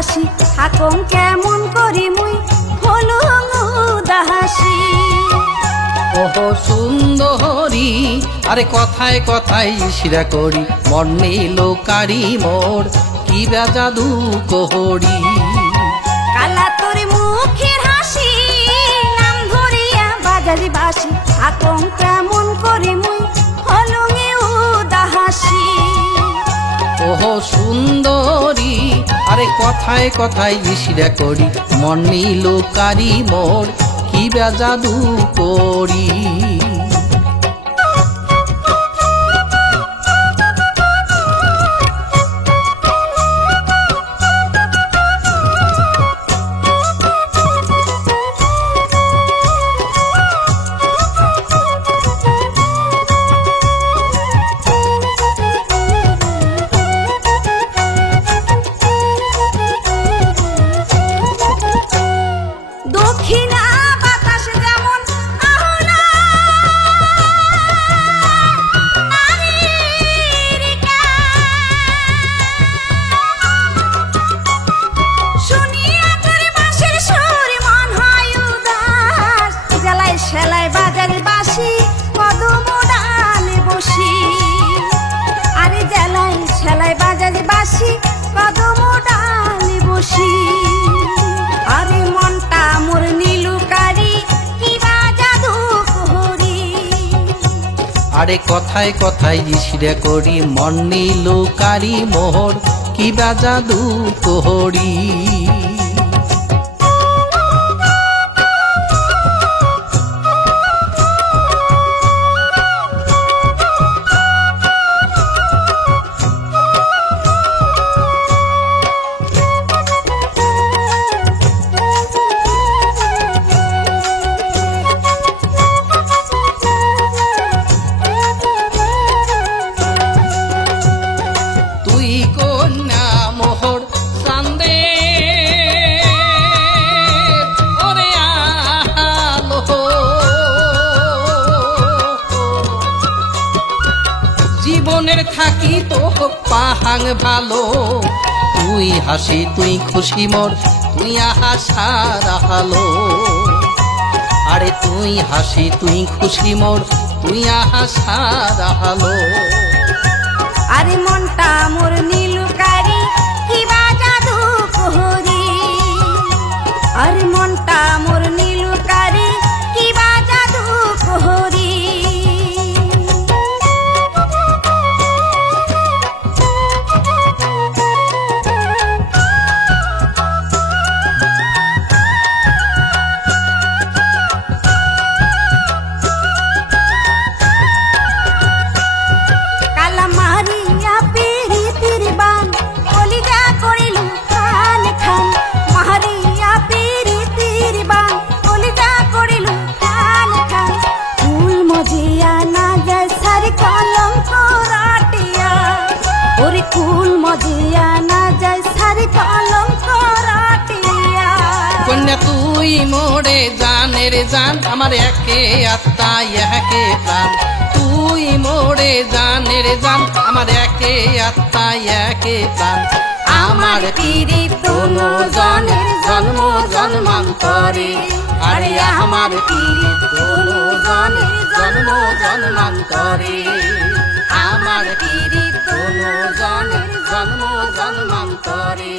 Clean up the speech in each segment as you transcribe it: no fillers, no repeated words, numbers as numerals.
বাসি থাকং কেমন করি মুই হলুং উদাসী। ওহো সুন্দরী আরে কথায় কথায় শিরা করি মন নিল কারি মোর কি বা জাদু কোহরি। কালা তোর মুখের হাসি নাম ধরিয়া বাজারি বাসি থাকং কেমন করি মুই হলুং উদাসী। ওহো সুন্দরী আরে কথায় কথায় শিরা করি মন নিল কারি মোর কি বা জাদু করি। দক্ষিণা বাতাস যেমন আহলা আমেরিকা, শুনিয়া তোর বাঁশির সুর মন হয় উদাস। জেলায় সেলাই বাজারে বাসি কদম ডালে বসি, আরে জেলায় সেলাই বাজারে বাসি কদম ডালে বসি। আরে মনটা মোর নীলুকারি কি বা জাদু কোহরি। আরে কথায় কথায় শিরা করি মন নিল কারি মোর কি বা জাদু কোহরি। তুই কন্যা মোহর চান্দে ওরে আলো, জীবনের থাকি তো পাহাং ভালো। তুই হাসি তুই খুশি মোর তুই আহাসার আলো। আরে তুই হাসি তুই খুশি মোর তুই আহাসার আলো। আরে মনটা মোর নীলুকারি কি বা জাদু কোহরি। আরে মনটা মোর নীলুকারি কি বা জাদু কোহরি। কালা মারিয়া পিরিতির বান কলিজা করিল খান খান। মারিয়া পিরিতির বান কলিজা করিল খান খান। ফুল মজিয়া না যায় সারি কলঙ্ক রাটিয়া, ওরে ফুল মজিয়া না যায় সারি কলঙ্ক রাটিয়া। কন্যা তুই মোরে জানের জান আমার একে আত্মা একে প্রাণ। তুই মোরে জানের জান আমার একে আত্মা একে প্রাণ। আমার পীড়িত দোনো জনের জন্ম জন্মান্তরে। আরে আমার পীড়িত দোনো জনের জন্ম জন্মান্তরে। আমার পীড়িত দোনো জনের জন্ম জন্মান্তরে।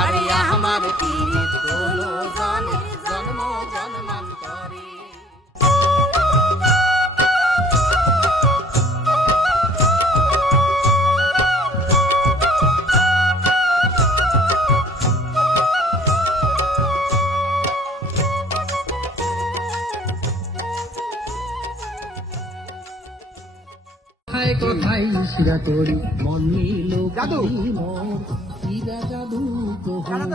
আরে আমার পীড়িত দোনো জনের জন্ম জন্মান্তরে। কোথায় কোথায় শিরা করি মন নিল জাদু মোর কি বা জাদু কোহরি।